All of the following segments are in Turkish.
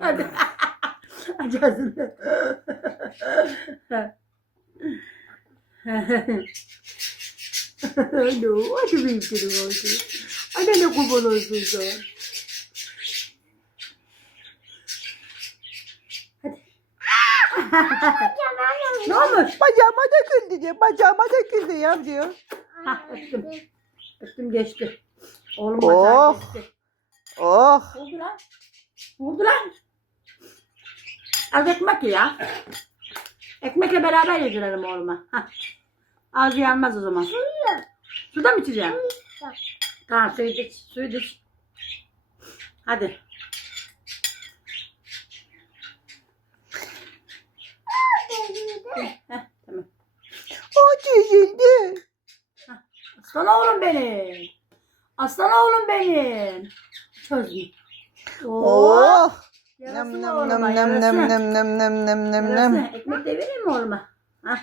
Hadi. Aç ağzını. Alo, hadi benim canım oldu. Annene kurban olsun sen. Ne olmuş? Bacağıma döküldü diyor. Bacağıma döküldü ya diyor. Hah, öptüm. Öptüm geçti. Oğlum Oh. bacağı geçti. Oh. Oldu lan. Oldu lan. Az ekmek ya. Ekmekle beraber yedirelim oğluma. Hah. Az yanmaz o zaman. Suda mı içeceğim? Tamam suyu iç. Suyu iç. Hadi. Heh, tamam. O çözüldü. Aslan oğlum benim. Aslan oğlum benim. Çözüm. Oh. Nem nem oğluma, nem nem nem nem nem nem nem nem nem. Ekmek de vereyim mi oğluma? Hah.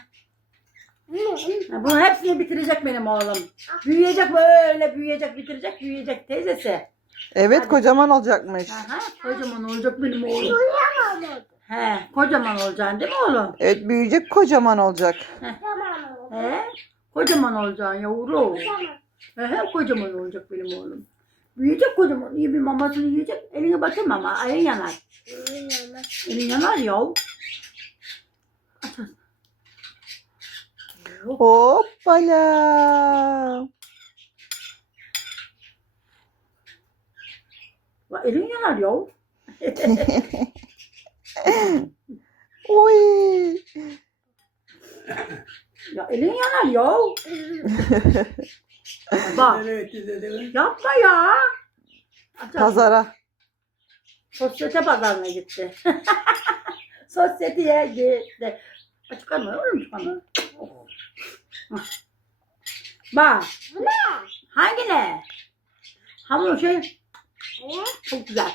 Ha, Bunu hepsini bitirecek benim oğlum. Büyüyecek böyle büyüyecek bitirecek büyüyecek teyzesi. Evet Hadi. kocaman olacakmış. Aha, kocaman olacak benim oğlum. He, kocaman olacaksın değil mi oğlum? Evet büyüyecek kocaman olacak. He, kocaman olacaksın yavrum. He, he, kocaman olacak benim oğlum. Büyüyecek kocaman. İyi bir mamasını yiyecek. Eline batırma ama elin yanar. Elin yanar ağzını. Hoppala. Va, Elin yanar yav. Oy. Ya elin yanar yav. Bak yapma ya. Pazara. Sosyete pazarına gitti. Sosyeteye gitti. Açık mı? Olur mu çıkarma? Bak. Hangi ne? Hamur şey çok güzel.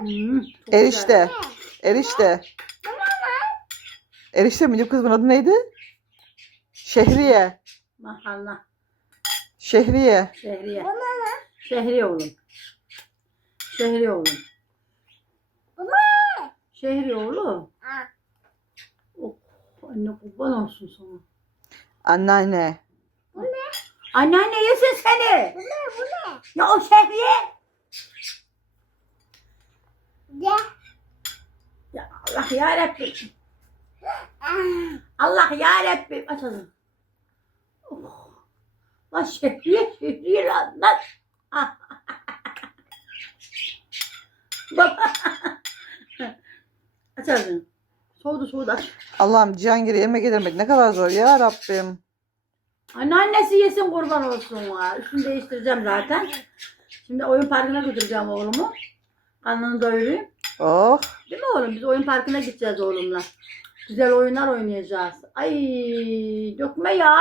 Hmm, çok Erişte. Erişte. Erişte mi? Kızımın adı neydi? Şehriye. Makarna. Şehriye. Şehriye. Şehriye oğlum. Şehriye oğlum. Şehriye oğlum. Oh, anne kurban olsun sana. Anneanne. Anneanne yesin seni. Ya o şehriye. Ya Allah ya Rabbim. Allah ya Rabbim. Aç ağzını. Oh. Lan. lan. Ah. Baba. aç ağzını. Soğudu soğudu aç. Allah'ım Cihangir'e yemek yedirmek ne kadar zor ya Rabbim. Anneannesi yesin kurban olsun ya. Üstünü değiştireceğim zaten. Şimdi oyun parkına götüreceğim oğlumu. Karnını doyurayım. Oh. Değil mi oğlum? Biz oyun parkına gideceğiz oğlumla. Güzel oyunlar oynayacağız. Ay dökme ya.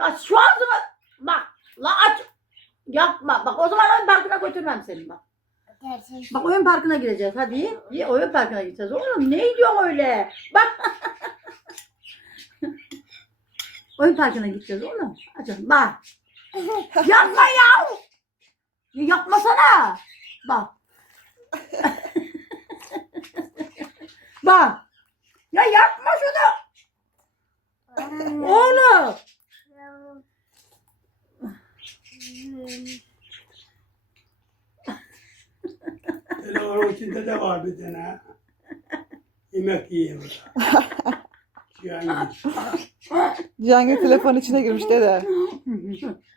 Ya şu ağzıma bak. La aç. Yapma. Bak o zaman oyun parkına götürmem seni bak. Bak oyun parkına gideceğiz. Hadi. İyi oyun parkına gideceğiz. Oğlum ne diyorsun öyle? Bak. oyun parkına gideceğiz oğlum. Açalım. Bak. Yapma ya. Ya yapmasana. Bak. Bak. Ya yapma şunu. Oğlum. Telefonun içinde de var bir tane. Yemek yiyor. Yani Cihangir telefon içine girmiş dede.